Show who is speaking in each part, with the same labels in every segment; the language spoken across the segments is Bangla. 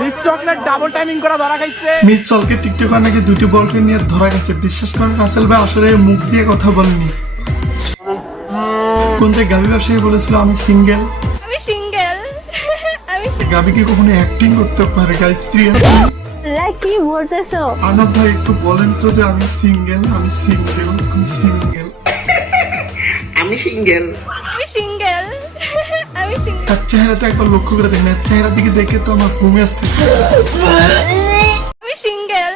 Speaker 1: মিস চকলেট ডাবল টাইমিং করা ধরা খাইছে।
Speaker 2: মিস চলকে টিকটকার নাকি দুটি বলকে নিয়ে ধরা গেছে বিশ্বাস করেন রাসেল ভাই আসলে মুখ দিয়ে কথা বলেনি। কোন যে গাভী ব্যবসায়ী বলেছিল আমি সিঙ্গেল
Speaker 3: আমি সিঙ্গেল আমি
Speaker 2: গাভী কি কখনো অ্যাক্টিং করতে পারে? গাই স্ত্রী আছে।
Speaker 3: তোমরা কি বলতেছো?
Speaker 2: আনব ভাই একটু বলেন তো যে আমি সিঙ্গেল আমি সিঙ্গেল আমি সিঙ্গেল
Speaker 4: আমি সিঙ্গেল
Speaker 3: আমি সিঙ্গেল আমি সিঙ্গেল
Speaker 2: তার চেহারাটা একবার লক্ষ্য করে দেখেন দিকে দেখে তো আমার ঘুমে আসতেছে
Speaker 3: আমি সিঙ্গেল।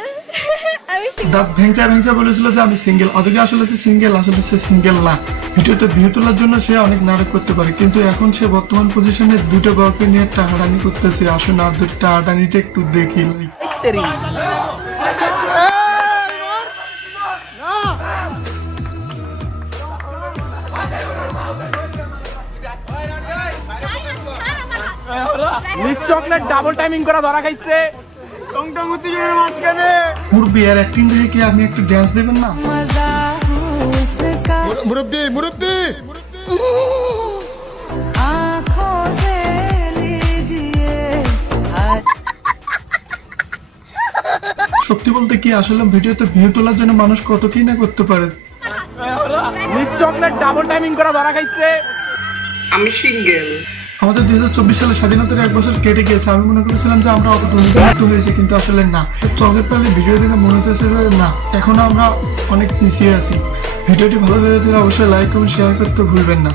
Speaker 3: আমি
Speaker 2: দাঁত ভেঙচা ভেঙচা বলেছিল যে আমি সিঙ্গেল। অথচ আসলে সে সিঙ্গেল আসলে সে সিঙ্গেল না। ভিডিওতে বিয়ে তোলার জন্য সে অনেক নাটক করতে পারে কিন্তু এখন সে বর্তমান পজিশনে দুটো গল্পে নিয়ে করতেছে। আসুন আর দুটো টাহারানিটা একটু দেখি।
Speaker 1: মিস চকলেট ডাবল টাইমিং করা ধরা খাইছে। টং টং উত্তেজনের মাঝখানে।
Speaker 2: মুরব্বি আর অ্যাক্টিং দেখে কি আপনি একটু ড্যান্স দেবেন না?
Speaker 5: মুরব্বী মুরব্বী।
Speaker 2: সত্যি বলতে কি আসলে ভিডিওতে বিয়ে তোলার জন্য মানুষ কত কি না করতে পারে।
Speaker 1: মিস চকলেট ডাবল টাইমিং করা ধরা খাইছে।
Speaker 4: আমি সিঙ্গেল
Speaker 2: আমাদের দুই হাজার চব্বিশ সালে স্বাধীনতার এক বছর কেটে গেছে আমি মনে করেছিলাম যে আমরা অপদনিত হয়েছে কিন্তু আসলে না। চকের পালে ভিডিও দেখে মনে হতেছে যে না এখন আমরা অনেক পিছিয়ে আছি। ভিডিওটি ভালো লেগে থাকলে অবশ্যই লাইক কমেন্ট শেয়ার করতে ভুলবেন না।